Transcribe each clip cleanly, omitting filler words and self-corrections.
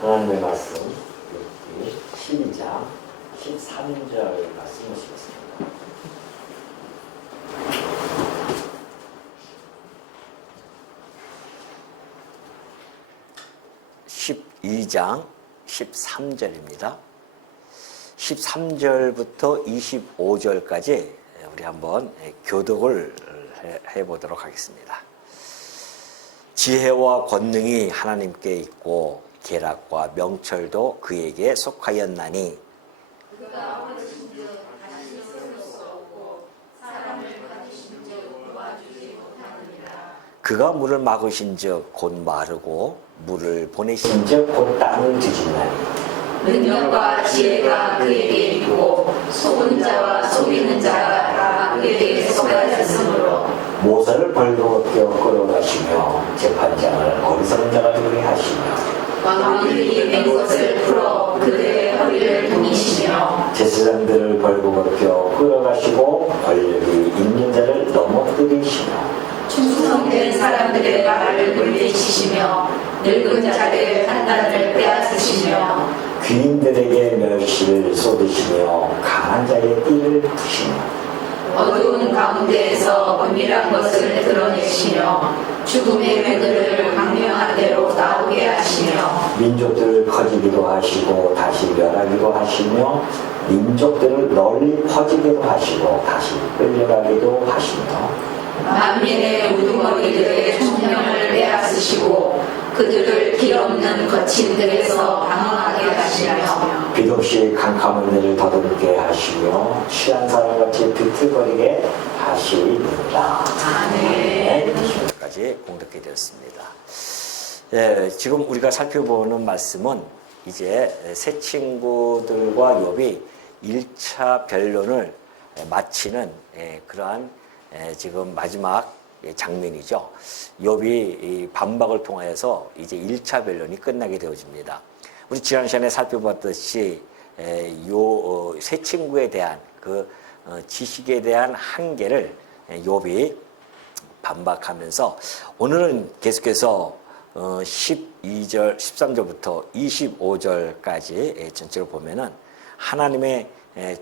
하나님의 말씀, 욥기 12장 13절 말씀 보시겠습니다. (12장) 13절입니다. 13절부터 25절까지 우리 한번 교독을 해보도록 하겠습니다. 지혜와 권능이 하나님께 있고 계략과 명철도 그에게 속하였나니 그가 어르신즉 다시 세울 수 없고 사람을 가지신즉 도와주지 못하느니라. 그가 물을 막으신즉 곧 마르고 물을 보내신즉 곧 땅을 뒤집나니 능력과 지혜가 그에게 있고 속은 자와 속이는 자가 다 그에게 속하였으므로 모세를 벌거벗겨 끌어가시며 재판장을 어리석은 자가 되게 하시며 왕들이 맨 것을 풀어 그들의 허리를 동이시며 제사장들을 벌거벗겨 끌어가시고 권력이 있는 자를 넘어뜨리시며 충성된 사람들의 말을 물리치시며 늙은 자들의 판단을 빼앗으시며 귀인들에게 멸시를 쏟으시며 강한 자의 띠를 푸시며 어두운 가운데에서 은밀한 것을 드러내시며 죽음의 그들을 강명한 대로 나오게 하시며 민족들을 커지기도 하시고 다시 멸하기도 하시며 민족들을 널리 퍼지기도 하시고 다시 끌려가기도 하시며 만민의 우두머리들의 총명을 빼앗으시고 그들을 길 없는 거친 들에서 방황하게 하시며 빛없이 캄캄한 데를 더듬게 하시며 취한 사람같이 비틀거리게 하시느니라. 아멘. 까지 공독해 드렸습니다. 예, 지금 우리가 살펴보는 말씀은 이제 새 친구들과 욥이 1차 변론을 마치는 그러한 지금 마지막 장면이죠. 욥이 반박을 통하여서 이제 1차 변론이 끝나게 되어집니다. 우리 지난 시간에 살펴봤듯이 새 친구에 대한 그 지식에 대한 한계를 욥이 반박하면서 오늘은 계속해서 12절, 13절부터 25절까지 전체로 보면은 하나님의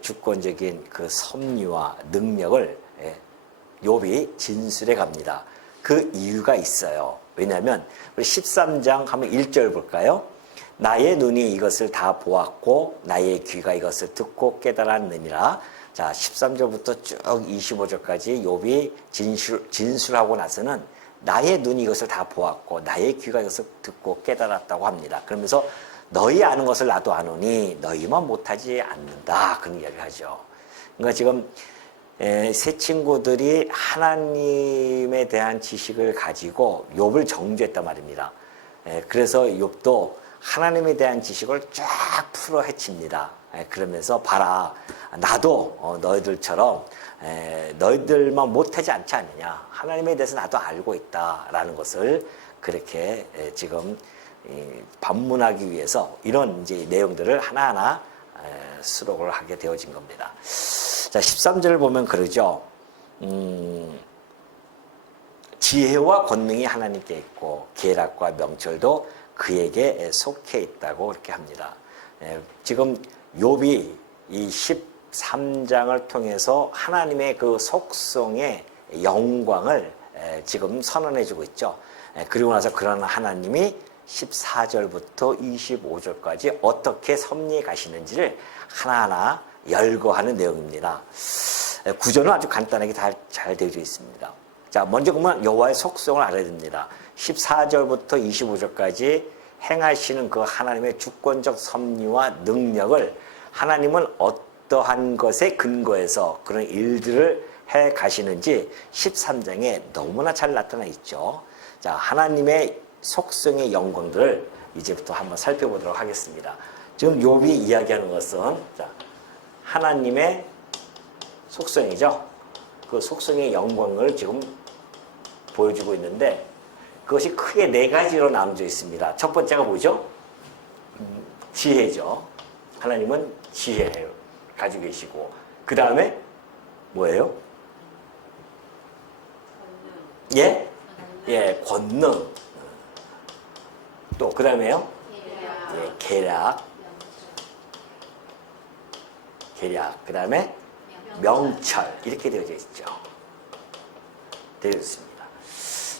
주권적인 그 섭리와 능력을 욥이 진술해 갑니다. 그 이유가 있어요. 왜냐하면 우리 13장 하면 1절 볼까요? 나의 눈이 이것을 다 보았고 나의 귀가 이것을 듣고 깨달았느니라. 자, 13절부터 쭉 25절까지 욥이 진술하고 나서는 나의 눈이 이것을 다 보았고 나의 귀가 이것을 듣고 깨달았다고 합니다. 그러면서 너희 아는 것을 나도 아노니 너희만 못하지 않는다. 그런 이야기를 하죠. 그러니까 지금 새 친구들이 하나님에 대한 지식을 가지고 욥을 정죄했단 말입니다. 그래서 욥도 하나님에 대한 지식을 쫙 풀어 헤칩니다. 그러면서 봐라, 나도 너희들처럼 너희들만 못하지 않지 않느냐. 하나님에 대해서 나도 알고 있다라는 것을 그렇게 지금 반문하기 위해서 이런 이제 내용들을 하나하나 수록을 하게 되어진 겁니다. 자, 13절을 보면 그러죠. 지혜와 권능이 하나님께 있고 계략과 명철도 그에게 속해 있다고 그렇게 합니다. 지금 욥이 이 13장을 통해서 하나님의 그 속성의 영광을 지금 선언해주고 있죠. 그리고 나서 그런 하나님이 14절부터 25절까지 어떻게 섭리해 가시는지를 하나하나 열거하는 내용입니다. 구조는 아주 간단하게 잘 되어져 있습니다. 자, 먼저 그러면 여호와의 속성을 알아야 됩니다. 14절부터 25절까지 행하시는 그 하나님의 주권적 섭리와 능력을 하나님은 어떠한 것에 근거해서 그런 일들을 해 가시는지 13장에 너무나 잘 나타나 있죠. 자, 하나님의 속성의 영광들을 이제부터 한번 살펴보도록 하겠습니다. 지금 욥이 이야기하는 것은 자, 하나님의 속성이죠. 그 속성의 영광을 지금 보여주고 있는데 그것이 크게 네 가지로 나눠져 있습니다. 첫 번째가 뭐죠? 지혜죠. 하나님은 지혜를 가지고 계시고 그 다음에 뭐예요? 예? 예, 권능. 또 그 다음에요? 계략, 그 다음에 명철 이렇게 되어져 있죠. 되어 있습니다.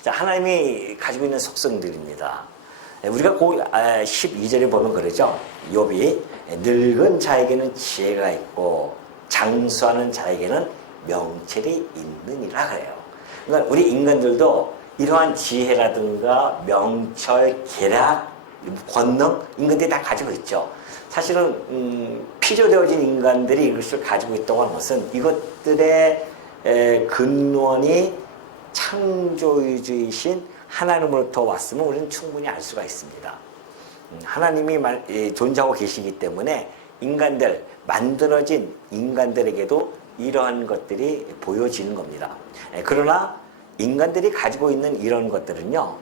자, 하나님이 가지고 있는 속성들입니다. 우리가 12절에 보면 그러죠. 욥이 늙은 자에게는 지혜가 있고 장수하는 자에게는 명철이 있느니라 그래요. 그러니까 우리 인간들도 이러한 지혜라든가 명철, 계략, 권능 인간들이 다 가지고 있죠. 사실은 피조되어진 인간들이 이것을 가지고 있다고 하는 것은 이것들의 근원이 창조주이신 하나님으로부터 왔으면 우리는 충분히 알 수가 있습니다. 하나님이 존재하고 계시기 때문에 인간들, 만들어진 인간들에게도 이러한 것들이 보여지는 겁니다. 그러나 인간들이 가지고 있는 이런 것들은요,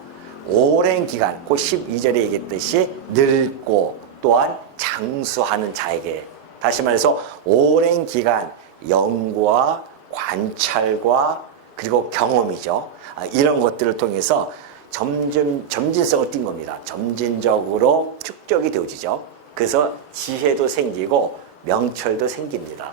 오랜 기간, 그 12절에 얘기했듯이 늙고 또한 장수하는 자에게, 다시 말해서 오랜 기간 연구와 관찰과 그리고 경험이죠. 이런 것들을 통해서 점진성을 띈 겁니다. 점진적으로 축적이 되어지죠. 그래서 지혜도 생기고 명철도 생깁니다.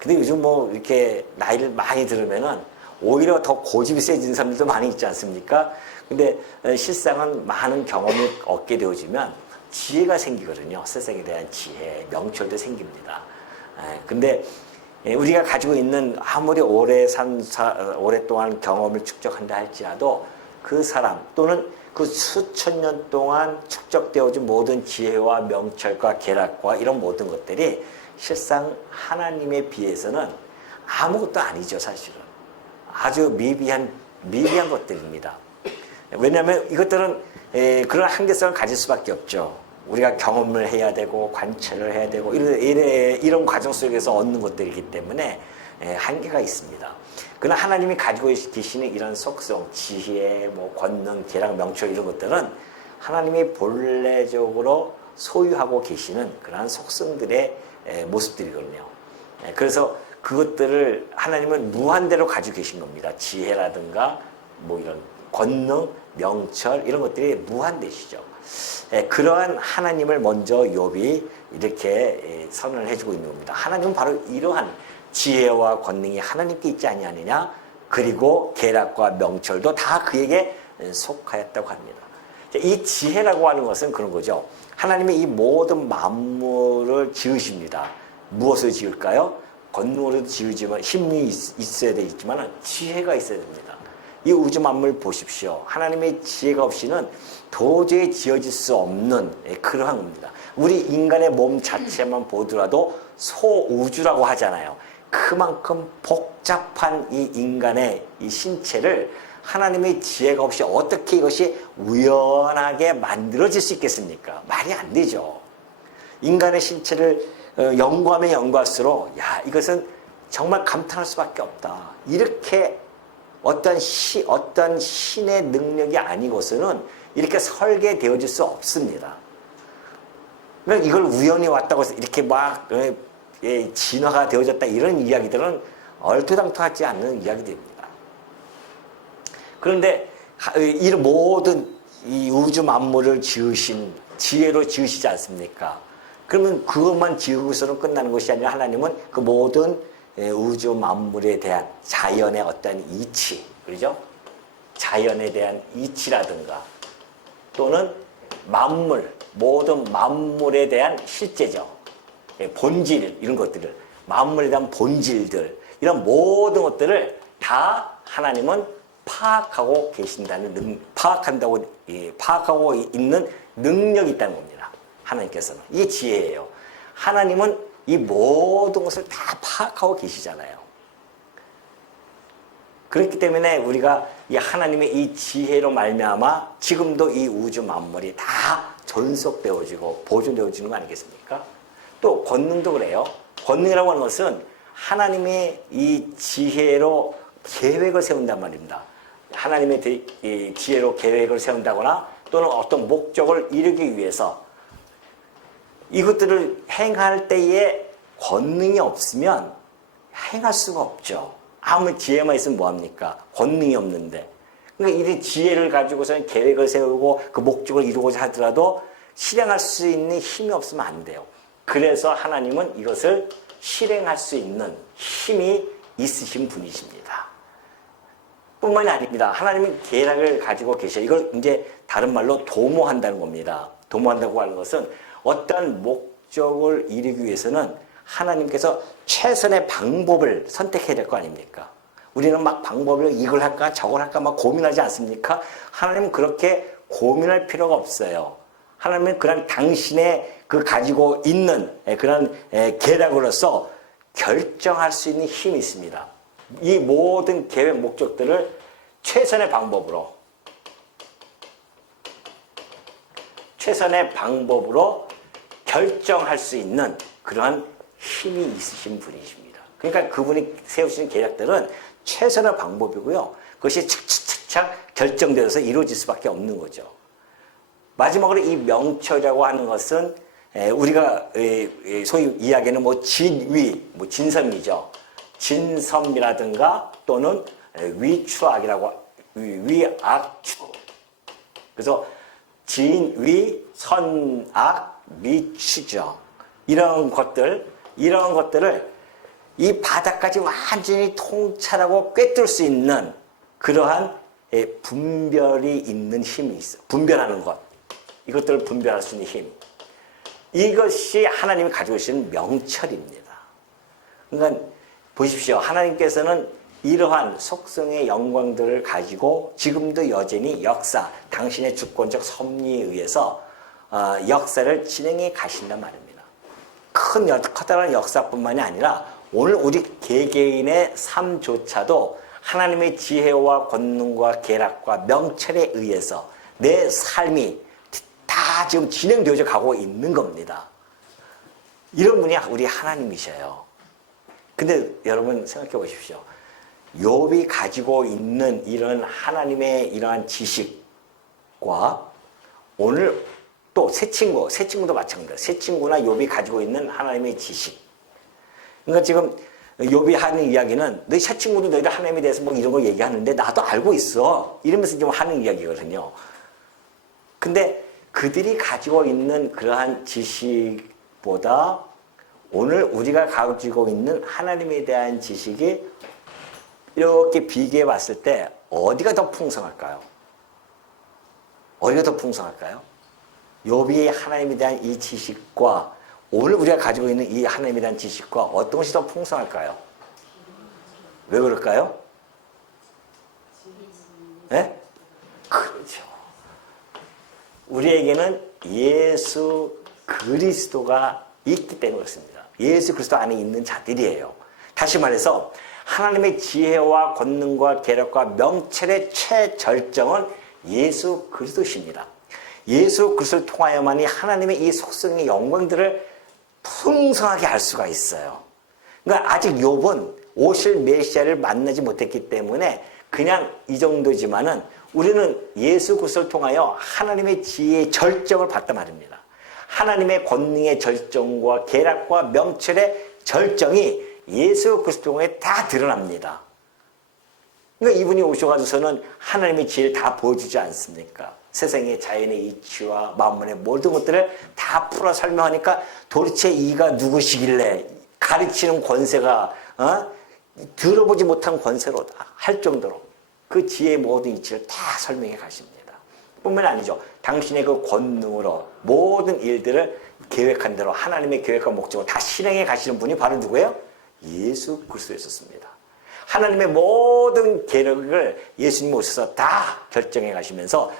근데 요즘 뭐 이렇게 나이를 많이 들으면은 오히려 더 고집이 세진 사람들도 많이 있지 않습니까? 근데 실상은 많은 경험을 얻게 되어지면 지혜가 생기거든요. 세상에 대한 지혜, 명철도 생깁니다. 근데 우리가 가지고 있는 아무리 오랫동안 경험을 축적한다 할지라도 그 사람 또는 그 수천 년 동안 축적되어진 모든 지혜와 명철과 계략과 이런 모든 것들이 실상 하나님에 비해서는 아무것도 아니죠. 사실은 아주 미비한 것들입니다. 왜냐하면 이것들은 그런 한계성을 가질 수밖에 없죠. 우리가 경험을 해야 되고 관찰을 해야 되고 이런 과정 속에서 얻는 것들이기 때문에 한계가 있습니다. 그러나 하나님이 가지고 계시는 이런 속성, 지혜, 권능, 계략, 명철 이런 것들은 하나님이 본래적으로 소유하고 계시는 그러한 속성들의 모습들이거든요. 그래서 그것들을 하나님은 무한대로 가지고 계신 겁니다. 지혜라든가 이런 권능, 명철 이런 것들이 무한대시죠. 그러한 하나님을 먼저 욥이 이렇게 선언을 해주고 있는 겁니다. 하나님은 바로 이러한 지혜와 권능이 하나님께 있지 아니하느냐, 그리고 계략과 명철도 다 그에게 속하였다고 합니다. 이 지혜라고 하는 것은 그런 거죠. 하나님이 이 모든 만물을 지으십니다. 무엇을 지을까요? 권능으로도 지으지만 힘이 있어야 되겠지만 지혜가 있어야 됩니다. 이 우주 만물 보십시오. 하나님의 지혜가 없이는 도저히 지어질 수 없는 그러한 겁니다. 우리 인간의 몸 자체만 보더라도 소우주라고 하잖아요. 그만큼 복잡한 이 인간의 이 신체를 하나님의 지혜가 없이 어떻게 이것이 우연하게 만들어질 수 있겠습니까? 말이 안 되죠. 인간의 신체를 연구하면 연구할수록 이것은 정말 감탄할 수밖에 없다. 이렇게 어떤 신의 능력이 아니고서는 이렇게 설계되어질 수 없습니다. 그러니까 이걸 우연히 왔다고 해서 이렇게 막 진화가 되어졌다 이런 이야기들은 얼토당토하지 않는 이야기들입니다. 그런데 이 모든 이 우주 만물을 지으신 지혜로 지으시지 않습니까? 그러면 그것만 지으고서는 끝나는 것이 아니라 하나님은 그 모든 우주 만물에 대한 자연의 어떤 이치, 그렇죠? 자연에 대한 이치라든가 또는 모든 만물에 대한 실제죠. 본질, 이런 것들을, 만물에 대한 본질들, 이런 모든 것들을 다 하나님은 파악하고 계신다는, 파악하고 있는 능력이 있다는 겁니다. 하나님께서는. 이게 지혜예요. 하나님은 이 모든 것을 다 파악하고 계시잖아요. 그렇기 때문에 우리가 이 하나님의 이 지혜로 말미암아 지금도 이 우주 만물이 다 존속되어지고 보존되어지는 거 아니겠습니까? 또 권능도 그래요. 권능이라고 하는 것은 하나님의 이 지혜로 계획을 세운단 말입니다. 하나님의 이 지혜로 계획을 세운다거나 또는 어떤 목적을 이루기 위해서 이것들을 행할 때에 권능이 없으면 행할 수가 없죠. 아무리 지혜만 있으면 뭐합니까? 권능이 없는데. 그러니까 이 지혜를 가지고서는 계획을 세우고 그 목적을 이루고자 하더라도 실행할 수 있는 힘이 없으면 안 돼요. 그래서 하나님은 이것을 실행할 수 있는 힘이 있으신 분이십니다. 뿐만이 아닙니다. 하나님은 계략을 가지고 계셔요. 이걸 이제 다른 말로 도모한다는 겁니다. 도모한다고 하는 것은 어떠한 목적을 이루기 위해서는 하나님께서 최선의 방법을 선택해야 될 거 아닙니까? 우리는 막 방법을 이걸 할까 저걸 할까 막 고민하지 않습니까? 하나님은 그렇게 고민할 필요가 없어요. 하나님은 그런 당신의 그 가지고 있는 그런 계략으로서 결정할 수 있는 힘이 있습니다. 이 모든 계획 목적들을 최선의 방법으로 결정할 수 있는 그러한 힘이 있으신 분이십니다. 그러니까 그분이 세우시는 계략들은 최선의 방법이고요. 그것이 착착착착 결정되어서 이루어질 수밖에 없는 거죠. 마지막으로 이 명철이라고 하는 것은 우리가 소위 이야기하는 뭐 진위, 뭐 진섬이죠. 진섬이라든가 또는 위추악이라고 위악추. 그래서 진위, 선악, 미추죠. 이런 것들을 이 바닥까지 완전히 통찰하고 꿰뚫을 수 있는 그러한 분별이 있는 힘이 있어. 분별하는 것. 이것들을 분별할 수 있는 힘. 이것이 하나님이 가지고 계시는 명철입니다. 그러니까 보십시오. 하나님께서는 이러한 속성의 영광들을 가지고 지금도 여전히 당신의 주권적 섭리에 의해서 역사를 진행해 가신단 말입니다. 커다란 역사뿐만이 아니라 오늘 우리 개개인의 삶조차도 하나님의 지혜와 권능과 계략과 명철에 의해서 내 삶이 다 지금 진행되어져 가고 있는 겁니다. 이런 분이 우리 하나님이셔요. 근데 여러분 생각해 보십시오. 욥이 가지고 있는 이런 하나님의 이러한 지식과 오늘 또 새 친구도 마찬가지입니다. 새 친구나 욥이 가지고 있는 하나님의 지식. 그러니까 지금 욥이 하는 이야기는 너희 새 친구도 너희들 하나님에 대해서 뭐 이런 거 얘기하는데 나도 알고 있어. 이러면서 지금 하는 이야기거든요. 근데 그들이 가지고 있는 그러한 지식보다 오늘 우리가 가지고 있는 하나님에 대한 지식이 이렇게 비교해 봤을 때 어디가 더 풍성할까요? 어디가 더 풍성할까요? 욥이 하나님에 대한 이 지식과 오늘 우리가 가지고 있는 이 하나님에 대한 지식과 어떤 것이 더 풍성할까요? 왜 그럴까요? 네? 그렇죠. 우리에게는 예수 그리스도가 있기 때문에 그렇습니다. 예수 그리스도 안에 있는 자들이에요. 다시 말해서 하나님의 지혜와 권능과 계략과 명철의 최절정은 예수 그리스도십니다. 예수 그리스도를 통하여만이 하나님의 이 속성의 영광들을 풍성하게 알 수가 있어요. 그러니까 아직 욥은 오실 메시아를 만나지 못했기 때문에 그냥 이 정도지만은 우리는 예수 그리스도를 통하여 하나님의 지혜의 절정을 봤단 말입니다. 하나님의 권능의 절정과 계략과 명철의 절정이 예수 그리스도 통해 다 드러납니다. 그러니까 이분이 오셔가지고서는 하나님의 지혜를 다 보여주지 않습니까? 세상의 자연의 이치와 만물의 모든 것들을 다 풀어 설명하니까 도대체 이가 누구시길래 가르치는 권세가 들어보지 못한 권세로다 할 정도로 그 지혜의 모든 이치를 다 설명해 가십니다. 뿐만 아니죠. 당신의 그 권능으로 모든 일들을 계획한 대로 하나님의 계획과 목적을 다 실행해 가시는 분이 바로 누구예요? 예수 그리스도였었습니다. 하나님의 모든 계획을 예수님이 오셔서 다 결정해 가시면서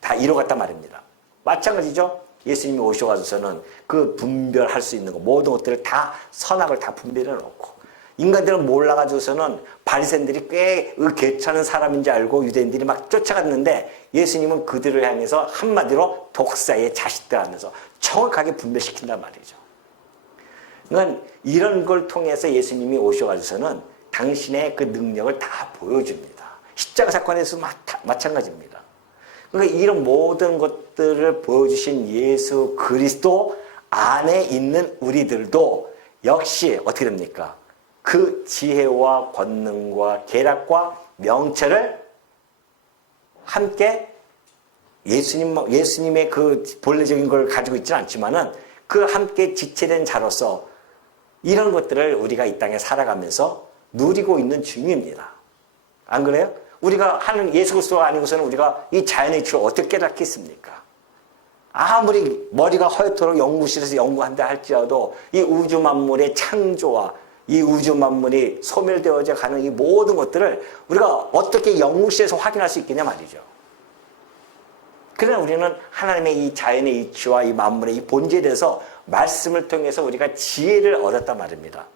다 이뤄갔단 말입니다. 마찬가지죠. 예수님이 오셔가지고서는 그 분별할 수 있는 거 모든 것들을 다 선악을 다 분별해 놓고 인간들은 몰라가지고서는 바리새인들이 꽤 괜찮은 사람인지 알고 유대인들이 막 쫓아갔는데 예수님은 그들을 향해서 한마디로 독사의 자식들 하면서 정확하게 분별시킨단 말이죠. 그러니까 이런 걸 통해서 예수님이 오셔가지고서는 당신의 그 능력을 다 보여줍니다. 십자가 사건에서 마찬가지입니다. 그러니까 이런 모든 것들을 보여주신 예수 그리스도 안에 있는 우리들도 역시 어떻게 됩니까? 그 지혜와 권능과 계략과 명철을 함께 예수님의 그 본래적인 걸 가지고 있지는 않지만은 그 함께 지체된 자로서 이런 것들을 우리가 이 땅에 살아가면서 누리고 있는 중입니다. 안 그래요? 우리가 하는 예수 그리스도가 아니고서는 우리가 이 자연의 이치를 어떻게 깨닫겠습니까? 아무리 머리가 허옇도록 연구실에서 연구한다 할지라도 이 우주 만물의 창조와 이 우주 만물이 소멸되어져 가는 이 모든 것들을 우리가 어떻게 연구실에서 확인할 수 있겠냐 말이죠. 그러나 우리는 하나님의 이 자연의 이치와 이 만물의 이 본질에 대해서 말씀을 통해서 우리가 지혜를 얻었단 말입니다.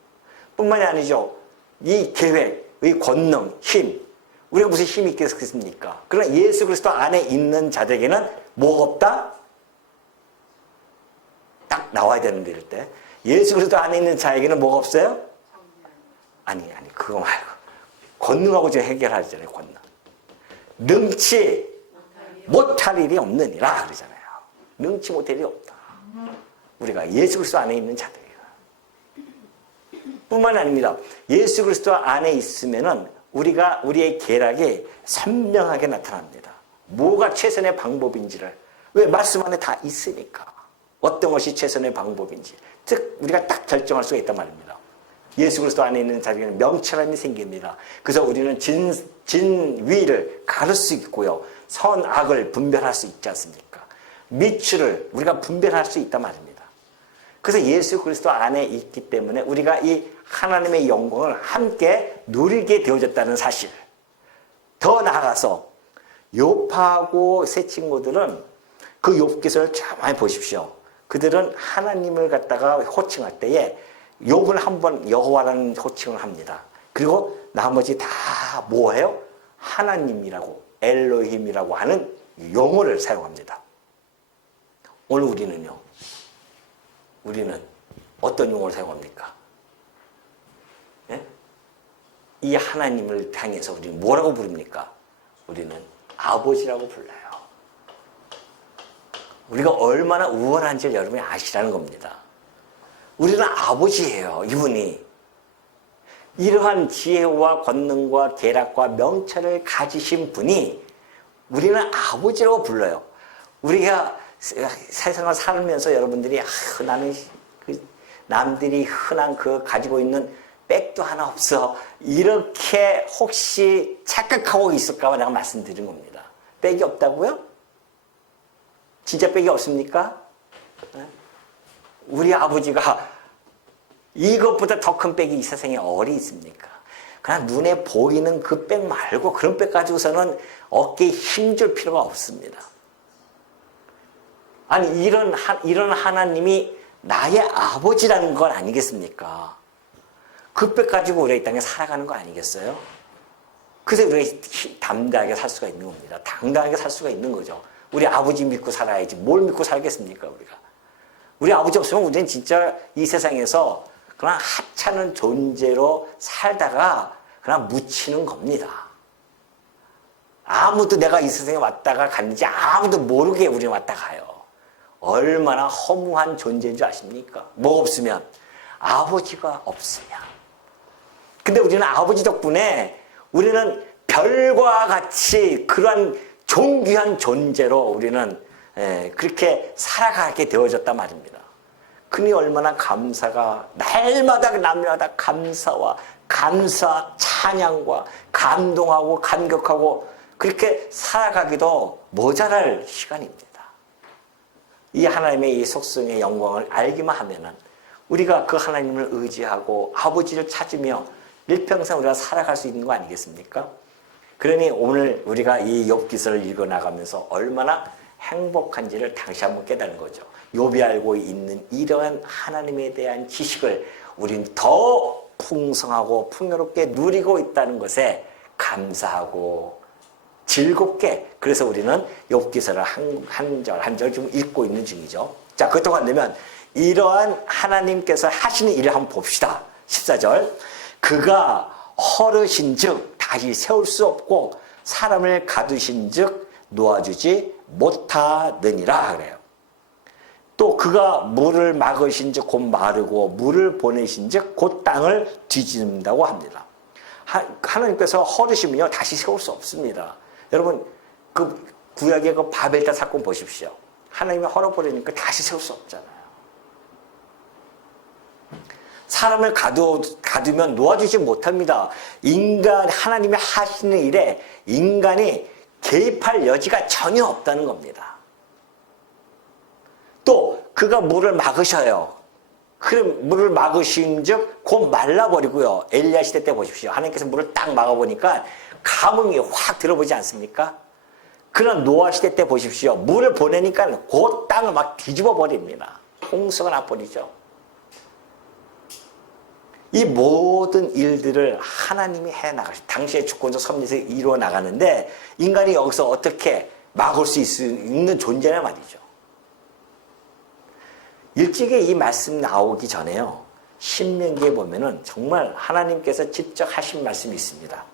뿐만이 아니죠. 이 계획, 이 권능, 힘, 우리가 무슨 힘이 있겠습니까? 그러나 예수 그리스도 안에 있는 자들에게는 뭐가 없다? 딱 나와야 되는데 이럴 때 예수 그리스도 안에 있는 자에게는 뭐가 없어요? 아니 그거 말고 권능하고 지금 해결하잖아요. 권능. 능치 못할 일이 없느니라 그러잖아요. 능치 못할 일이 없다. 우리가 예수 그리스도 안에 있는 자들이에요. 뿐만 아닙니다. 예수 그리스도 안에 있으면은 우리의 계략이 선명하게 나타납니다. 뭐가 최선의 방법인지를. 왜? 말씀 안에 다 있으니까. 어떤 것이 최선의 방법인지. 즉 우리가 딱 결정할 수가 있단 말입니다. 예수 그리스도 안에 있는 자에게는 명철함이 생깁니다. 그래서 우리는 진위를 가를 수 있고요. 선악을 분별할 수 있지 않습니까? 미추를 우리가 분별할 수 있단 말입니다. 그래서 예수 그리스도 안에 있기 때문에 우리가 이 하나님의 영광을 함께 누리게 되어졌다는 사실. 더 나아가서 욥하고 세 친구들은 그 욥기서를 참 많이 보십시오. 그들은 하나님을 갖다가 호칭할 때에 욥을 한번 여호와라는 호칭을 합니다. 그리고 나머지 다 뭐예요? 하나님이라고 엘로힘이라고 하는 용어를 사용합니다. 오늘 우리는 어떤 용어를 사용합니까? 예? 이 하나님을 향해서 우리는 뭐라고 부릅니까? 우리는 아버지라고 불러요. 우리가 얼마나 우월한지를 여러분이 아시라는 겁니다. 우리는 아버지예요. 이분이. 이러한 지혜와 권능과 계략과 명철을 가지신 분이 우리는 아버지라고 불러요. 우리가 세상을 살면서 여러분들이 나는 남들이 흔한 가지고 있는 백도 하나 없어. 이렇게 혹시 착각하고 있을까 봐 내가 말씀드린 겁니다. 백이 없다고요? 진짜 백이 없습니까? 우리 아버지가 이것보다 더 큰 백이 이 세상에 어디 있습니까? 그냥 눈에 보이는 그 백 말고 그런 백 가지고서는 어깨에 힘줄 필요가 없습니다. 아니 이런 하나님이 나의 아버지라는 건 아니겠습니까? 그 백 가지고 우리가 이 땅에 살아가는 거 아니겠어요? 그래서 우리가 담대하게 살 수가 있는 겁니다. 당당하게 살 수가 있는 거죠. 우리 아버지 믿고 살아야지 뭘 믿고 살겠습니까 우리가? 우리 아버지 없으면 우리는 진짜 이 세상에서 그냥 하찮은 존재로 살다가 그냥 묻히는 겁니다. 아무도 내가 이 세상에 왔다가 갔는지 아무도 모르게 우리는 왔다 가요. 얼마나 허무한 존재인 줄 아십니까? 뭐 없으면? 아버지가 없으면. 근데 우리는 아버지 덕분에 우리는 별과 같이 그러한 존귀한 존재로 우리는 그렇게 살아가게 되어졌단 말입니다. 그니 얼마나 감사가 날마다 감사와 감사, 찬양과 감동하고 감격하고 그렇게 살아가기도 모자랄 시간입니다. 이 하나님의 이 속성의 영광을 알기만 하면은 우리가 그 하나님을 의지하고 아버지를 찾으며 일평생 우리가 살아갈 수 있는 거 아니겠습니까? 그러니 오늘 우리가 이 욥기서를 읽어나가면서 얼마나 행복한지를 다시 한번 깨닫는 거죠. 욥이 알고 있는 이러한 하나님에 대한 지식을 우린 더 풍성하고 풍요롭게 누리고 있다는 것에 감사하고 즐겁게 그래서 우리는 욥기서를 한 절 한 절 좀 읽고 있는 중이죠. 자, 그렇다고 한다면 이러한 하나님께서 하시는 일을 한번 봅시다. 14절 그가 허르신즉 다시 세울 수 없고 사람을 가두신즉 놓아주지 못하느니라 그래요. 또 그가 물을 막으신즉 곧 마르고 물을 보내신즉 곧 땅을 뒤집는다고 합니다. 하나님께서 허르시면요 다시 세울 수 없습니다. 여러분 구약의 그 바벨탑 사건 보십시오. 하나님이 헐어버리니까 다시 세울 수 없잖아요. 사람을 가두면 놓아주지 못합니다. 하나님이 하시는 일에 인간이 개입할 여지가 전혀 없다는 겁니다. 또 그가 물을 막으셔요. 그럼 물을 막으신 즉 곧 말라버리고요. 엘리야 시대 때 보십시오. 하나님께서 물을 딱 막아보니까 감흥이 확 들어보지 않습니까? 그런 노아 시대 때 보십시오. 물을 보내니까 곧 땅을 막 뒤집어 버립니다. 홍수가 나버리죠. 이 모든 일들을 하나님이 해나가시, 당시의 주권적 섭리에서 이루어 나가는데 인간이 여기서 어떻게 막을 수 있는 존재냐 말이죠. 일찍이 이 말씀 나오기 전에요. 신명기에 보면은 정말 하나님께서 직접 하신 말씀이 있습니다.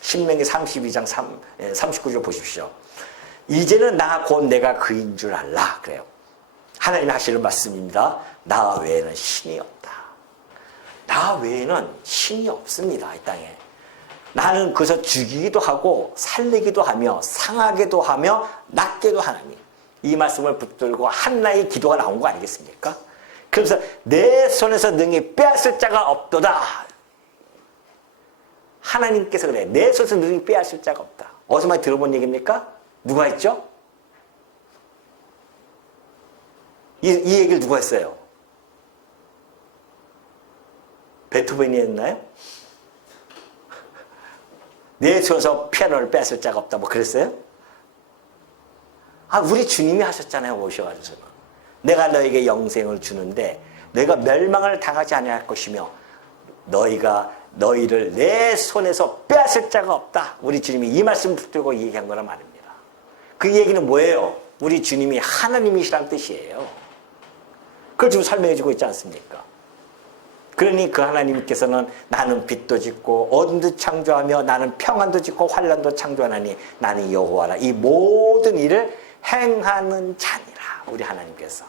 신명기 32장 39절 보십시오. 이제는 나 곧 내가 그인 줄 알라 그래요. 하나님이 하시는 말씀입니다. 나 외에는 신이 없다. 나 외에는 신이 없습니다. 이 땅에. 나는 그래서 죽이기도 하고 살리기도 하며 상하게도 하며 낫게도 하나니. 이 말씀을 붙들고 한나의 기도가 나온 거 아니겠습니까? 그래서 내 손에서 능히 빼앗을 자가 없도다. 하나님께서 그래. 내 손에서 능히 빼앗을 자가 없다. 어디서 많이 들어본 얘기입니까? 누가 했죠? 이 얘기를 누가 했어요? 베토벤이 했나요? 내 손에서 피아노를 뺏을 자가 없다. 뭐 그랬어요? 우리 주님이 하셨잖아요. 오셔가지고서는. 내가 너에게 영생을 주는데 너희가 멸망을 당하지 아니할 것이며 너희를 내 손에서 빼앗을 자가 없다. 우리 주님이 이 말씀을 붙들고 얘기한 거란 말입니다. 그 얘기는 뭐예요? 우리 주님이 하나님이시란 뜻이에요. 그걸 지금 설명해 주고 있지 않습니까? 그러니 그 하나님께서는 나는 빛도 짓고 어둠도 창조하며 나는 평안도 짓고 환란도 창조하나니 나는 여호와라. 이 모든 일을 행하는 자니라. 우리 하나님께서.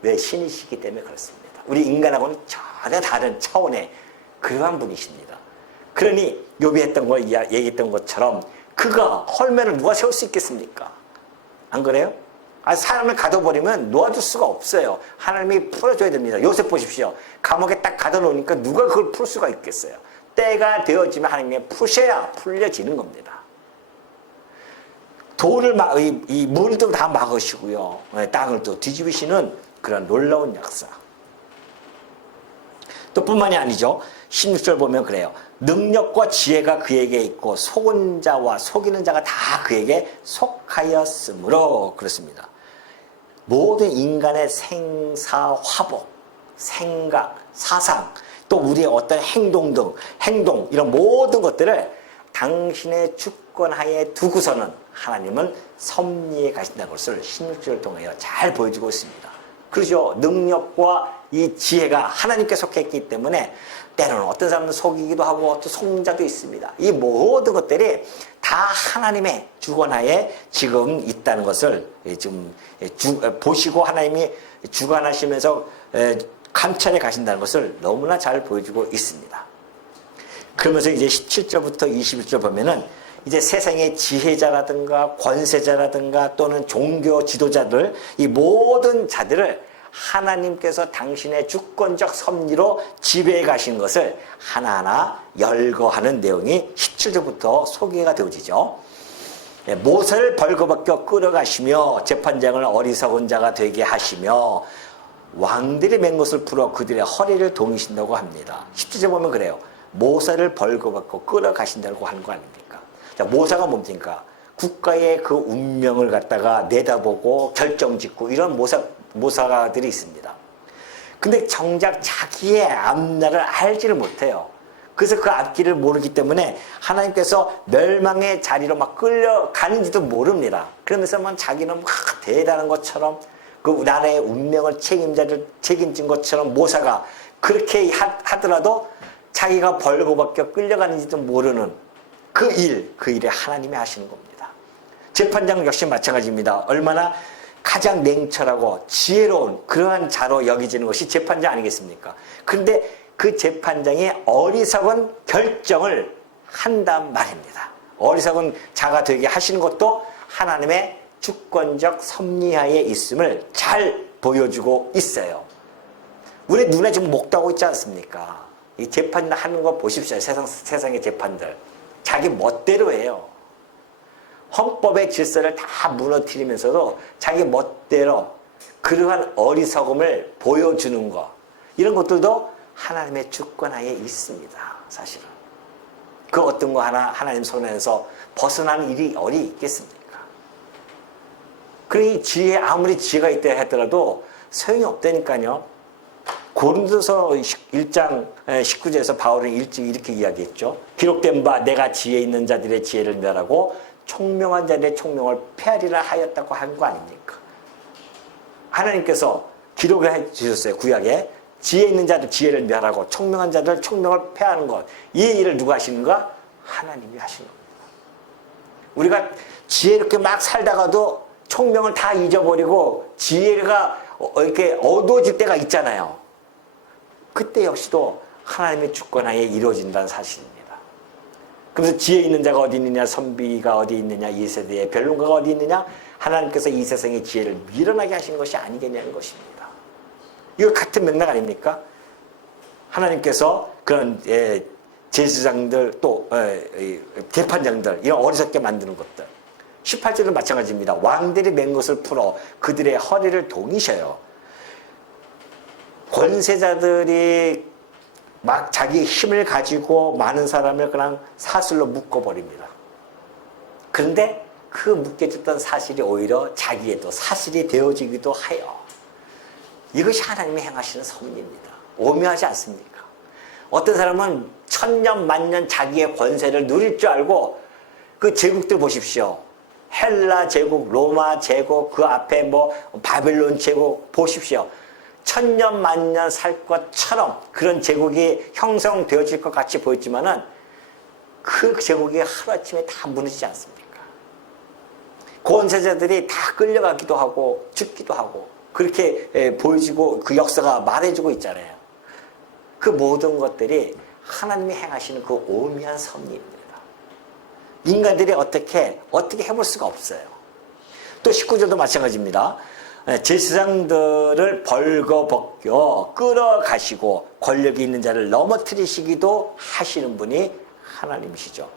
왜? 신이시기 때문에 그렇습니다. 우리 인간하고는 전혀 다른 차원의 그러한 분이십니다. 그러니 욥이 했던 거 얘기했던 것처럼 그가 헐면을 누가 세울 수 있겠습니까? 안 그래요? 사람을 가둬버리면 놓아줄 수가 없어요. 하나님이 풀어줘야 됩니다. 요셉 보십시오. 감옥에 딱 가둬놓으니까 누가 그걸 풀 수가 있겠어요? 때가 되어지면 하나님이 푸셔야 풀려지는 겁니다. 이 물도 다 막으시고요. 땅을 또 뒤집으시는 그런 놀라운 역사. 또 뿐만이 아니죠. 16절 보면 그래요. 능력과 지혜가 그에게 있고 속은 자와 속이는 자가 다 그에게 속하였으므로 그렇습니다. 모든 인간의 생사화복, 생각, 사상, 또 우리의 어떤 행동 이런 모든 것들을 당신의 주권하에 두고서는 하나님은 섭리에 가신다는 것을 16절을 통하여 잘 보여주고 있습니다. 그렇죠. 능력과 이 지혜가 하나님께 속했기 때문에 때로는 어떤 사람은 속이기도 하고 또 속는 자도 있습니다. 이 모든 것들이 다 하나님의 주권하에 지금 있다는 것을 좀 보시고 하나님이 주관하시면서 감찰해 가신다는 것을 너무나 잘 보여주고 있습니다. 그러면서 이제 17절부터 21절 보면은 이제 세상의 지혜자라든가 권세자라든가 또는 종교 지도자들 이 모든 자들을 하나님께서 당신의 주권적 섭리로 지배해 가신 것을 하나하나 열거하는 내용이 17절부터 소개가 되어지죠. 모세를 벌거벗겨 끌어가시며 재판장을 어리석은 자가 되게 하시며 왕들이 맨 것을 풀어 그들의 허리를 동이신다고 합니다. 17절 보면 그래요. 모세를 벌거벗고 끌어가신다고 하는 거 아닙니까? 자, 모세가 뭡니까? 국가의 그 운명을 갖다가 내다보고 결정짓고 이런 모사가들이 있습니다. 근데 정작 자기의 앞날을 알지를 못해요. 그래서 그 앞길을 모르기 때문에 하나님께서 멸망의 자리로 막 끌려가는지도 모릅니다. 그러면서 자기는 막 대단한 것처럼 그 나라의 운명을 책임진 것처럼 모사가 그렇게 하더라도 자기가 벌거벗겨 끌려가는지도 모르는 그 일을 하나님이 하시는 겁니다. 재판장 역시 마찬가지입니다. 얼마나 가장 냉철하고 지혜로운 그러한 자로 여기지는 것이 재판장 아니겠습니까? 그런데 그 재판장이 어리석은 결정을 한단 말입니다. 어리석은 자가 되게 하시는 것도 하나님의 주권적 섭리하에 있음을 잘 보여주고 있어요. 우리 눈에 지금 목도하고 있지 않습니까? 이 재판 하는 거 보십시오. 세상의 재판들. 자기 멋대로 해요. 헌법의 질서를 다 무너뜨리면서도 자기 멋대로 그러한 어리석음을 보여주는 것. 이런 것들도 하나님의 주권하에 있습니다. 사실은. 그 어떤 거 하나 하나님 손에서 벗어나는 일이 어디 있겠습니까? 그러니 지혜, 아무리 지혜가 있다 하더라도 소용이 없다니까요. 고린도서 1장 19절에서 바울은 일찍 이렇게 이야기했죠. 기록된 바 내가 지혜 있는 자들의 지혜를 멸하고 총명한 자들의 총명을 폐하리라 하였다고 한 거 아닙니까? 하나님께서 기록을 해주셨어요. 구약에. 지혜 있는 자들 지혜를 멸하고 총명한 자들 총명을 폐하는 것. 이 일을 누가 하시는가? 하나님이 하시는 겁니다. 우리가 지혜롭게 막 살다가도 총명을 다 잊어버리고 지혜가 이렇게 어두워질 때가 있잖아요. 그때 역시도 하나님의 주권하에 이루어진다는 사실입니다. 그래서 지혜 있는 자가 어디 있느냐, 선비가 어디 있느냐, 이 세대의 변론가가 어디 있느냐, 하나님께서 이 세상의 지혜를 밀어나게 하신 것이 아니겠냐는 것입니다. 이거 같은 맥락 아닙니까? 하나님께서 그런 제사장들 또 재판장들 이런 어리석게 만드는 것들 18절은 마찬가지입니다. 왕들이 맨 것을 풀어 그들의 허리를 동이셔요. 권세자들이 막 자기 힘을 가지고 많은 사람을 그냥 사슬로 묶어버립니다. 그런데 그 묶여졌던 사실이 오히려 자기에도 사실이 되어지기도 해요. 이것이 하나님이 행하시는 섭리입니다. 오묘하지 않습니까? 어떤 사람은 천년 만년 자기의 권세를 누릴 줄 알고 그 제국들 보십시오. 헬라 제국, 로마 제국, 그 앞에 뭐 바벨론 제국 보십시오. 천년 만년 살 것처럼 그런 제국이 형성되어질 것 같이 보였지만은 그 제국이 하루아침에 다 무너지지 않습니까? 권세자들이 다 끌려가기도 하고 죽기도 하고 그렇게 보여지고 그 역사가 말해주고 있잖아요. 그 모든 것들이 하나님이 행하시는 그 오묘한 섭리입니다. 인간들이 어떻게 해볼 수가 없어요. 또 19절도 마찬가지입니다. 제사장들을 벌거벗겨 끌어가시고 권력이 있는 자를 넘어뜨리시기도 하시는 분이 하나님이시죠.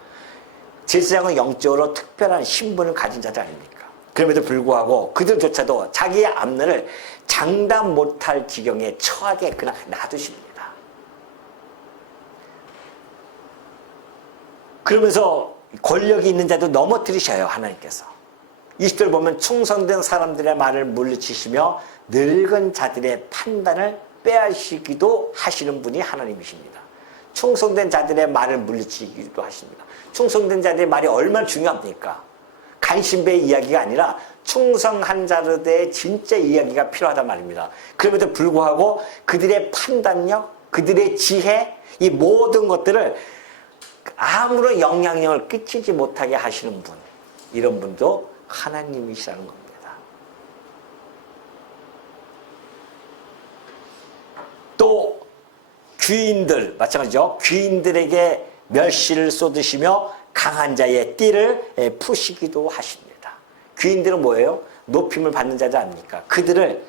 제사장은 영적으로 특별한 신분을 가진 자들 아닙니까? 그럼에도 불구하고 그들조차도 자기의 앞날을 장담 못할 지경에 처하게 그냥 놔두십니다. 그러면서 권력이 있는 자도 넘어뜨리셔요. 하나님께서. 20절 보면 충성된 사람들의 말을 물리치시며 늙은 자들의 판단을 빼앗기기도 하시는 분이 하나님이십니다. 충성된 자들의 말을 물리치기도 하십니다. 충성된 자들의 말이 얼마나 중요합니까? 간신배의 이야기가 아니라 충성한 자들의 진짜 이야기가 필요하단 말입니다. 그럼에도 불구하고 그들의 판단력, 그들의 지혜, 이 모든 것들을 아무런 영향력을 끼치지 못하게 하시는 분, 이런 분도 하나님이시라는 겁니다. 또 귀인들 마찬가지죠. 귀인들에게 멸시를 쏟으시며 강한 자의 띠를 푸시기도 하십니다. 귀인들은 뭐예요? 높임을 받는 자들 아닙니까? 그들을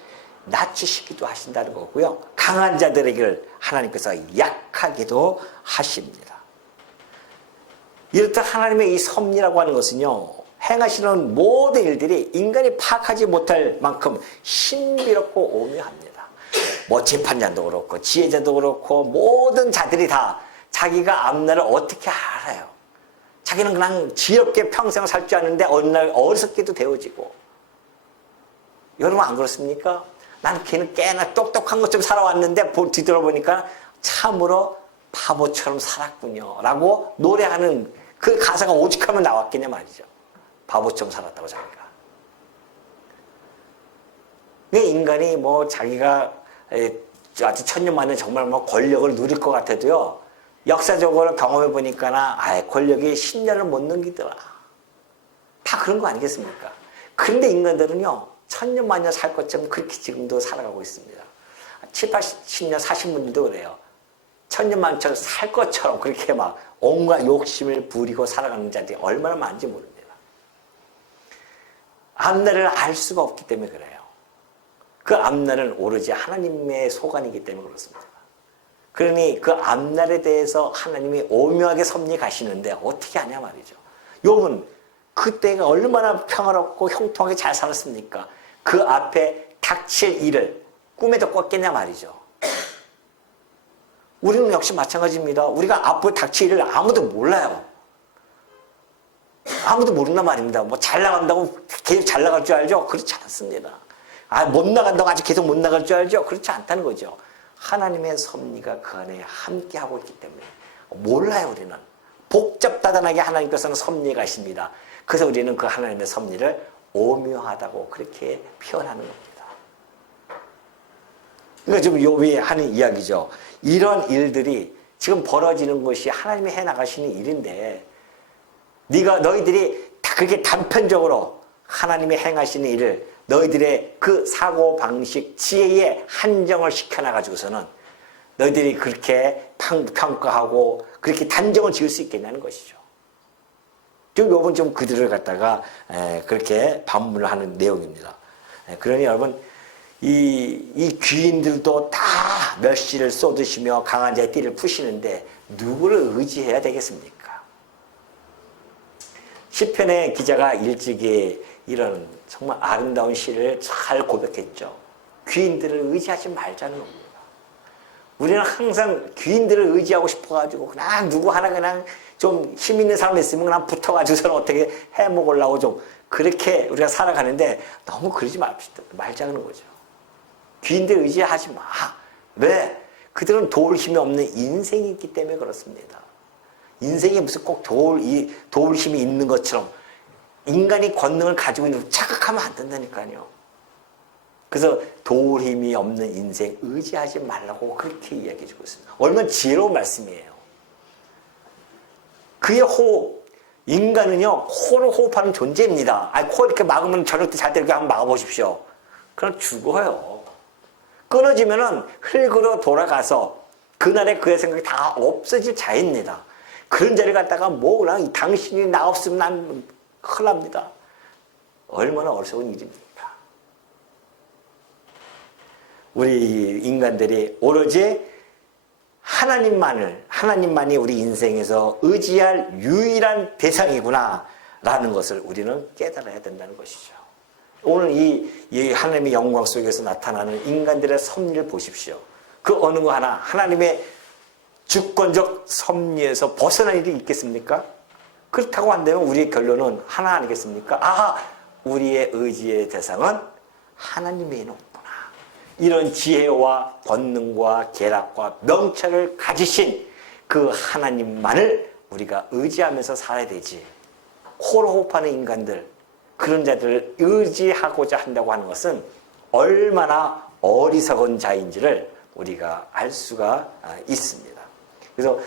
낮추시기도 하신다는 거고요. 강한 자들에게 하나님께서 약하기도 하십니다. 이렇듯 하나님의 이 섭리라고 하는 것은요, 행하시는 모든 일들이 인간이 파악하지 못할 만큼 신비롭고 오묘합니다. 뭐 재판자도 그렇고 지혜자도 그렇고 모든 자들이 다 자기가 앞날을 어떻게 알아요. 자기는 그냥 지혜롭게 평생을 살 줄 아는데 어느 날 어리석게도 되어지고. 여러분 안 그렇습니까? 난 걔는 꽤나 똑똑한 것처럼 살아왔는데 뒤돌아보니까 참으로 바보처럼 살았군요 라고 노래하는 그 가사가 오직하면 나왔겠냐 말이죠. 바보처럼 살았다고 자기가. 왜 인간이 뭐 자기가 아주 천년만년 정말 뭐 권력을 누릴 것 같아도요, 역사적으로 경험해 보니까나 권력이 10년을 못 넘기더라. 다 그런 거 아니겠습니까? 그런데 인간들은요, 천년만년 살 것처럼 그렇게 지금도 살아가고 있습니다. 7, 80년 사신 분들도 그래요. 천년만년 살 것처럼 그렇게 막 온갖 욕심을 부리고 살아가는 자들이 얼마나 많은지 모릅니다. 앞날을 알 수가 없기 때문에 그래요. 그 앞날은 오로지 하나님의 소관이기 때문에 그렇습니다. 그러니 그 앞날에 대해서 하나님이 오묘하게 섭리 가시는데 어떻게 하냐 말이죠. 욥은 그때가 얼마나 평화롭고 형통하게 잘 살았습니까? 그 앞에 닥칠 일을 꿈에도 꿨겠냐 말이죠. 우리는 역시 마찬가지입니다. 우리가 앞으로 닥칠 일을 아무도 몰라요. 아무도 모른단 말입니다. 뭐 잘 나간다고 계속 잘 나갈 줄 알죠? 그렇지 않습니다. 못 나간다고 아주 계속 못 나갈 줄 알죠? 그렇지 않다는 거죠. 하나님의 섭리가 그 안에 함께하고 있기 때문에 몰라요. 우리는 복잡다단하게 하나님께서는 섭리가 있습니다. 그래서 우리는 그 하나님의 섭리를 오묘하다고 그렇게 표현하는 겁니다. 그러니까 지금 욥이 하는 이야기죠. 이런 일들이 지금 벌어지는 것이 하나님이 해나가시는 일인데 너희들이 다 그렇게 단편적으로 하나님이 행하시는 일을 너희들의 그 사고방식, 지혜에 한정을 시켜놔가지고서는 너희들이 그렇게 평가하고 그렇게 단정을 지을 수 있겠냐는 것이죠. 좀 요번 좀 그들을 갖다가 그렇게 반문을 하는 내용입니다. 그러니 여러분 이 귀인들도 다 멸시를 쏟으시며 강한 자의 띠를 푸시는데 누구를 의지해야 되겠습니까? 시편의 기자가 일찍이 이런 정말 아름다운 시를 잘 고백했죠. 귀인들을 의지하지 말자는 겁니다. 우리는 항상 귀인들을 의지하고 싶어가지고 그냥 누구 하나 그냥 좀 힘 있는 사람 있으면 그냥 붙어가지고서는 어떻게 해먹으려고 좀 그렇게 우리가 살아가는데 너무 그러지 말자는 거죠. 귀인들 의지하지 마. 왜? 그들은 도울 힘이 없는 인생이 있기 때문에 그렇습니다. 인생에 무슨 꼭 도울 힘이 있는 것처럼 인간이 권능을 가지고 있는 착각하면 안 된다니까요. 그래서 도울 힘이 없는 인생 의지하지 말라고 그렇게 이야기해 주고 있습니다. 얼마나 지혜로운 말씀이에요. 그의 호흡, 인간은요 코로 호흡하는 존재입니다. 코 이렇게 막으면 저녁 때 잘 때 이렇게 한번 막아보십시오. 그럼 죽어요. 끊어지면은 흙으로 돌아가서 그날의 그의 생각이 다 없어질 자입니다. 그런 자리를 갖다가 그냥 당신이 나 없으면 난 큰일 납니다. 얼마나 어리석은 일입니까? 우리 인간들이 오로지 하나님만이 우리 인생에서 의지할 유일한 대상이구나 라는 것을 우리는 깨달아야 된다는 것이죠. 오늘 이 하나님의 영광 속에서 나타나는 인간들의 섭리를 보십시오. 그 어느 거 하나 하나님의 주권적 섭리에서 벗어난 일이 있겠습니까? 그렇다고 한다면 우리의 결론은 하나 아니겠습니까? 우리의 의지의 대상은 하나님이 없구나. 이런 지혜와 권능과 계략과 명철을 가지신 그 하나님만을 우리가 의지하면서 살아야 되지. 코로 호흡하는 인간들, 그런 자들을 의지하고자 한다고 하는 것은 얼마나 어리석은 자인지를 우리가 알 수가 있습니다. 그래서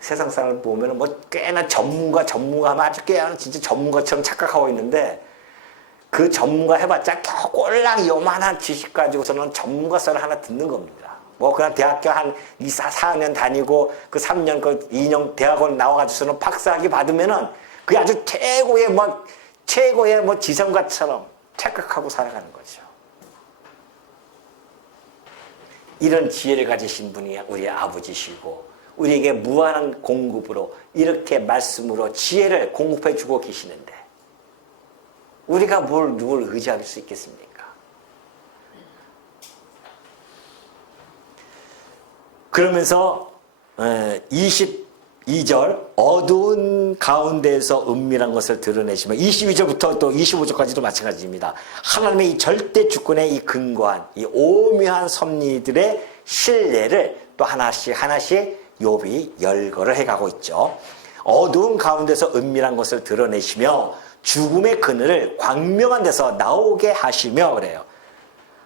세상 사람을 보면 꽤나 전문가하면 아주 꽤나 진짜 전문가처럼 착각하고 있는데 그 전문가 해봤자 겨우 꼴랑 요만한 지식 가지고서는 전문가서를 하나 듣는 겁니다. 그냥 대학교 한 4학년 다니고 그 3년, 그 2년 대학원 나와가지고서는 박사학위 받으면은 그게 아주 최고의 지성가처럼 착각하고 살아가는 거죠. 이런 지혜를 가지신 분이 우리 아버지시고 우리에게 무한한 공급으로 이렇게 말씀으로 지혜를 공급해 주고 계시는데 우리가 누굴 의지할 수 있겠습니까? 그러면서 22절 어두운 가운데에서 은밀한 것을 드러내시며 22절부터 또 25절까지도 마찬가지입니다. 하나님의 이 절대 주권에 이 근거한 이 오묘한 섭리들의 신뢰를 또 하나씩 욥이 열거를 해가고 있죠. 어두운 가운데서 은밀한 것을 드러내시며 죽음의 그늘을 광명한 데서 나오게 하시며 그래요.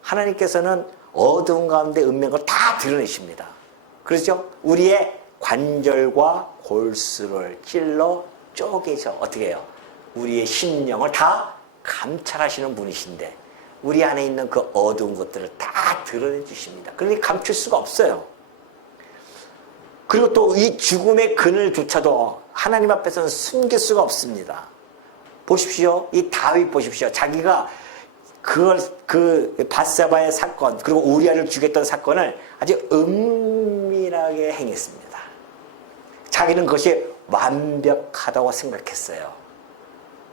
하나님께서는 어두운 가운데 은밀한 걸 다 드러내십니다. 그렇죠? 우리의 관절과 골수를 찔러 쪼개서 어떻게 해요? 우리의 심령을 다 감찰하시는 분이신데 우리 안에 있는 그 어두운 것들을 다 드러내 주십니다. 그러니 감출 수가 없어요. 그리고 또 이 죽음의 그늘조차도 하나님 앞에서는 숨길 수가 없습니다. 보십시오. 이 다윗 보십시오. 자기가 그걸 그 밧세바의 사건 그리고 우리아를 죽였던 사건을 아주 은밀하게 행했습니다. 자기는 그것이 완벽하다고 생각했어요.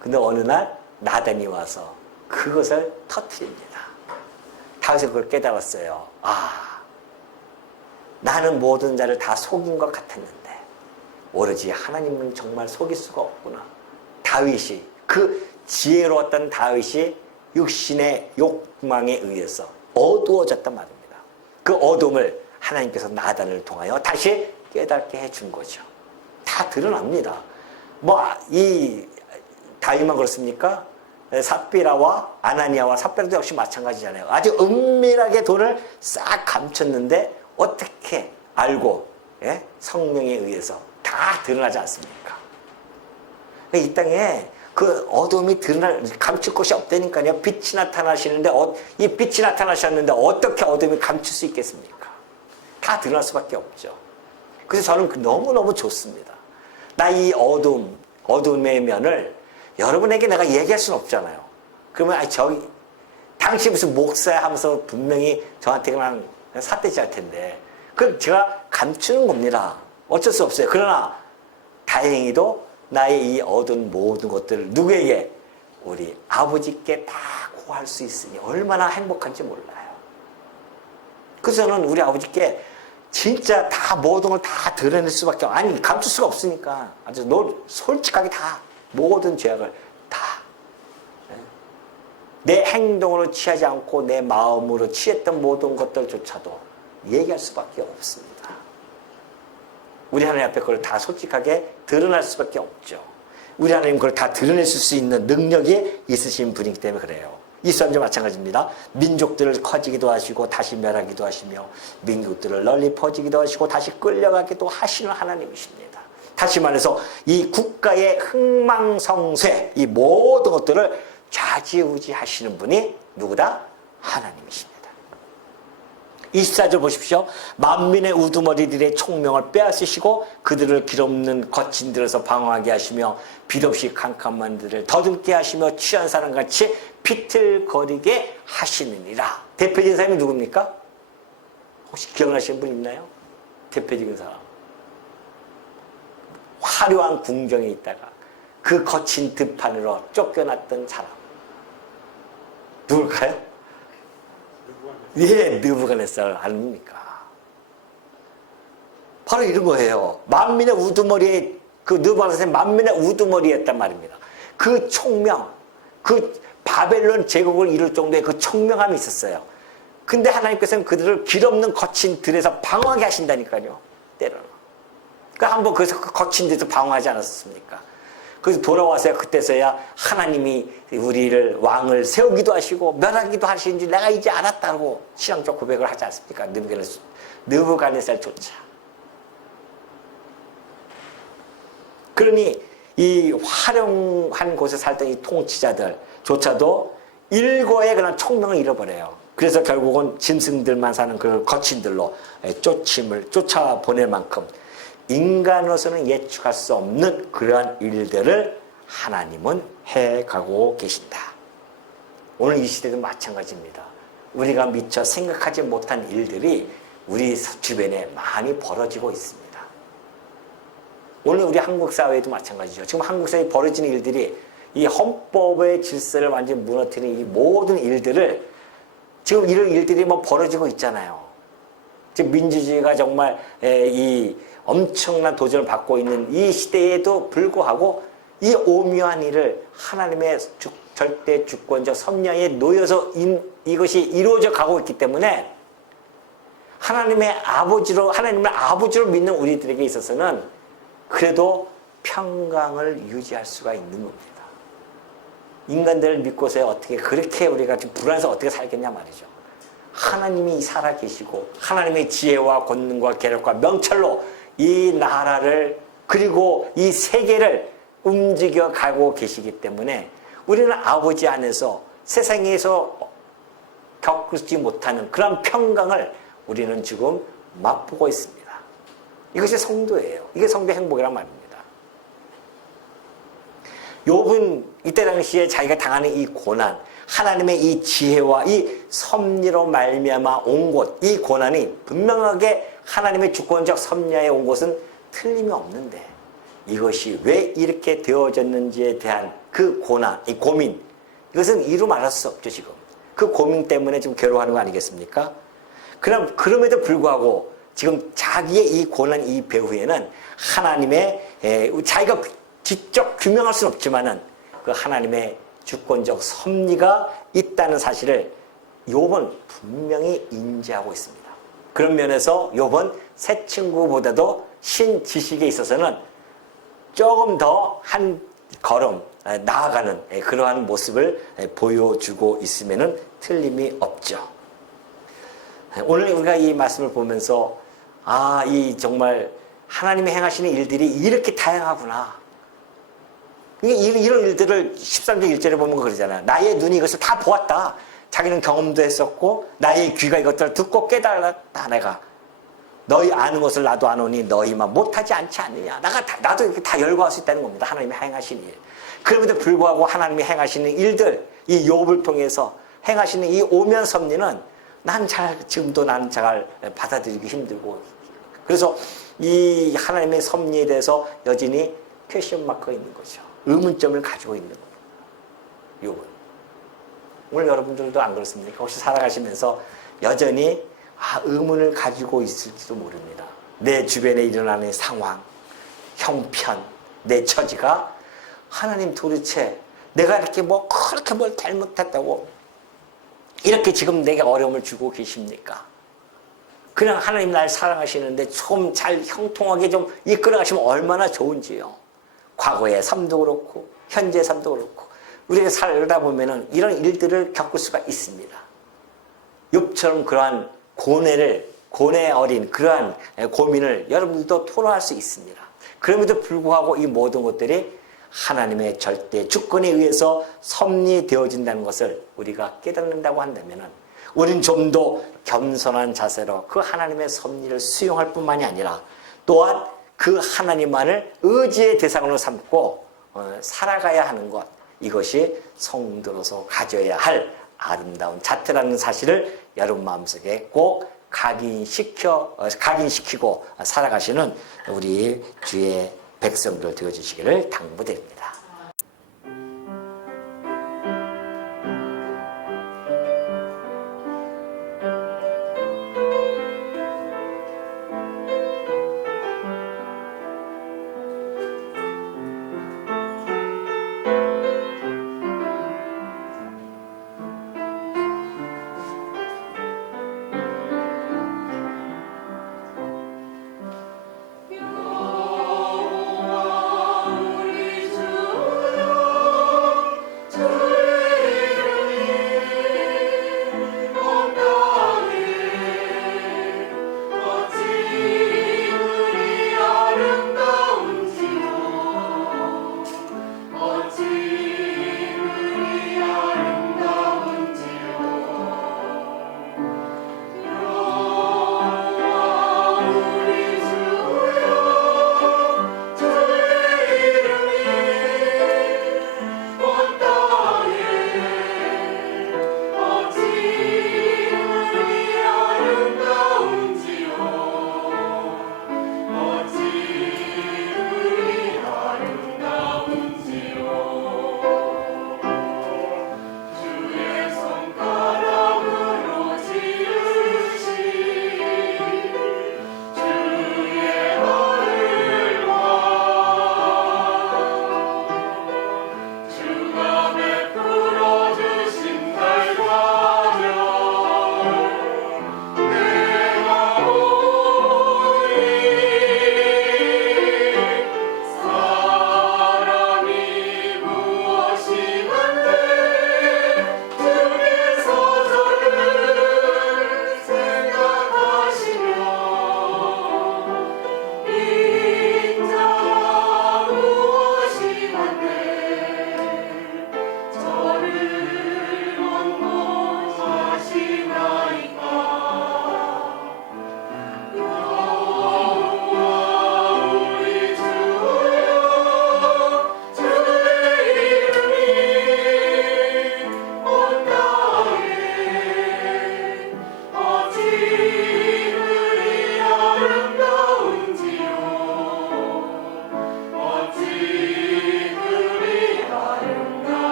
근데 어느 날 나단이 와서 그것을 터뜨립니다. 다윗은 그걸 깨달았어요. 아, 나는 모든 자를 다 속인 것 같았는데 오로지 하나님은 정말 속일 수가 없구나. 다윗이 그 지혜로웠던 다윗이 육신의 욕망에 의해서 어두워졌단 말입니다. 그 어둠을 하나님께서 나단을 통하여 다시 깨닫게 해준 거죠. 다 드러납니다. 뭐 이 다윗만 그렇습니까? 삽비라와 아나니아와 삽비라도 역시 마찬가지잖아요. 아주 은밀하게 돈을 싹 감췄는데 어떻게 알고 성령에 의해서 다 드러나지 않습니까? 이 땅에 그 어둠이 감출 것이 없다니까요. 빛이 나타나시는데 이 빛이 나타나셨는데 어떻게 어둠이 감출 수 있겠습니까? 다 드러날 수밖에 없죠. 그래서 저는 너무너무 좋습니다. 나 이 어둠의 면을 여러분에게 내가 얘기할 수는 없잖아요. 그러면 당신 무슨 목사야 하면서 분명히 저한테 그냥 삿대질 할 텐데 그걸 제가 감추는 겁니다. 어쩔 수 없어요. 그러나 다행히도 나의 이 얻은 모든 것들을 누구에게? 우리 아버지께 다 구할 수 있으니 얼마나 행복한지 몰라요. 그래서 저는 우리 아버지께 진짜 다 모든 걸 다 드러낼 수밖에 아니 감출 수가 없으니까 아주 솔직하게 다 모든 죄악을 다 내 행동으로 취하지 않고 내 마음으로 취했던 모든 것들조차도 얘기할 수밖에 없습니다. 우리 하나님 앞에 그걸 다 솔직하게 드러날 수밖에 없죠. 우리 하나님 그걸 다 드러내실 수 있는 능력이 있으신 분이기 때문에 그래요. 이스라엘도 마찬가지입니다. 민족들을 커지기도 하시고 다시 멸하기도 하시며 민족들을 널리 퍼지기도 하시고 다시 끌려가기도 하시는 하나님이십니다. 다시 말해서 이 국가의 흥망성쇠 이 모든 것들을 좌지우지 하시는 분이 누구다? 하나님이십니다. 24절 보십시오. 만민의 우두머리들의 총명을 빼앗으시고 그들을 길없는 거친 들에서 방황하게 하시며 빛없이 캄캄한 들을 더듬게 하시며 취한 사람같이 비틀거리게 하시느니라. 대표적인 사람이 누굽니까? 혹시 기억나시는 분 있나요? 대표적인 사람. 화려한 궁정에 있다가 그 거친 들판으로 쫓겨났던 사람. 누굴까요? 예, 느부갓네살 아닙니까? 바로 이런 거예요. 만민의 우두머리에 그 느부갓네살이 만민의 우두머리였단 말입니다. 그 총명, 그 바벨론 제국을 이룰 정도의 그 총명함이 있었어요. 근데 하나님께서는 그들을 길없는 거친 들에서 방황하게 하신다니까요. 때로는. 그러니까 한번 그래서 그 거친 데서 방황하지 않았습니까? 그래서 돌아와서 그때서야 하나님이 우리를 왕을 세우기도 하시고 멸하기도 하시는지 내가 이제 알았다고 신앙적 고백을 하지 않습니까? 느부갓네살조차. 그러니 이 화려한 곳에 살던 이 통치자들조차도 일거에 그런 총명을 잃어버려요. 그래서 결국은 짐승들만 사는 그 거친들로 쫓아보낼 만큼 인간으로서는 예측할 수 없는 그러한 일들을 하나님은 해가고 계신다. 오늘 이 시대도 마찬가지입니다. 우리가 미처 생각하지 못한 일들이 우리 주변에 많이 벌어지고 있습니다. 오늘 우리 한국 사회도 마찬가지죠. 지금 한국 사회에 벌어지는 일들이 이 헌법의 질서를 완전히 무너뜨리는 이 모든 일들을 지금 이런 일들이 뭐 벌어지고 있잖아요. 지금 민주주의가 정말 이 엄청난 도전을 받고 있는 이 시대에도 불구하고 이 오묘한 일을 하나님의 절대 주권적 섭리에 놓여서 이것이 이루어져 가고 있기 때문에 하나님을 아버지로 믿는 우리들에게 있어서는 그래도 평강을 유지할 수가 있는 겁니다. 인간들을 믿고서 어떻게 그렇게 우리가 좀 불안해서 어떻게 살겠냐 말이죠. 하나님이 살아계시고 하나님의 지혜와 권능과 계략과 명철로 이 나라를 그리고 이 세계를 움직여 가고 계시기 때문에 우리는 아버지 안에서 세상에서 겪지 못하는 그런 평강을 우리는 지금 맛보고 있습니다. 이것이 성도예요. 이게 성도 행복이란 말입니다. 욥은 이때 당시에 자기가 당하는 이 고난, 하나님의 이 지혜와 이 섭리로 말미암아 온 곳, 이 고난이 분명하게 하나님의 주권적 섭리하에 온 것은 틀림이 없는데 이것이 왜 이렇게 되어졌는지에 대한 그 고난, 이 고민, 이것은 이루 말할 수 없죠. 지금 그 고민 때문에 지금 괴로워하는 거 아니겠습니까? 그럼에도 불구하고 지금 자기의 이 고난, 이 배후에는 하나님의 자기가 직접 규명할 수는 없지만은 그 하나님의 주권적 섭리가 있다는 사실을 욥은 분명히 인지하고 있습니다. 그런 면에서 욥은 새 친구보다도 신지식에 있어서는 조금 더 한 걸음 나아가는 그러한 모습을 보여주고 있으면은 틀림이 없죠. 오늘 우리가 이 말씀을 보면서 이 정말 하나님이 행하시는 일들이 이렇게 다양하구나. 이런 일들을 13절 1절에 보면 그러잖아요. 나의 눈이 이것을 다 보았다. 자기는 경험도 했었고 나의 귀가 이것들을 듣고 깨달았다. 내가 너희 아는 것을 나도 아노니 너희만 못하지 않지 않느냐. 나도 이렇게 다 열거할 수 있다는 겁니다. 하나님이 행하시는 일. 그럼에도 불구하고 하나님이 행하시는 일들, 이 욥을 통해서 행하시는 이 오면 섭리는 지금도 나는 잘 받아들이기 힘들고, 그래서 이 하나님의 섭리에 대해서 여전히 퀘스천 마크가 있는 거죠. 의문점을 가지고 있는 거예요. 욥은. 오늘 여러분들도 안 그렇습니까? 혹시 살아가시면서 여전히 의문을 가지고 있을지도 모릅니다. 내 주변에 일어나는 상황, 형편, 내 처지가 하나님 도대체 내가 이렇게 그렇게 뭘 잘못했다고 이렇게 지금 내게 어려움을 주고 계십니까? 그냥 하나님 날 사랑하시는데 좀 잘 형통하게 좀 이끌어가시면 얼마나 좋은지요. 과거의 삶도 그렇고 현재의 삶도 그렇고 우리가 살다 보면은 이런 일들을 겪을 수가 있습니다. 욥처럼 그러한 고뇌 어린 그러한 고민을 여러분들도 토로할 수 있습니다. 그럼에도 불구하고 이 모든 것들이 하나님의 절대 주권에 의해서 섭리되어진다는 것을 우리가 깨닫는다고 한다면 우리는 좀 더 겸손한 자세로 그 하나님의 섭리를 수용할 뿐만이 아니라 또한 그 하나님만을 의지의 대상으로 삼고 살아가야 하는 것, 이것이 성도로서 가져야 할 아름다운 자태라는 사실을 여러분 마음속에 꼭 각인시키고 살아가시는 우리 주의 백성들 되어주시기를 당부드립니다.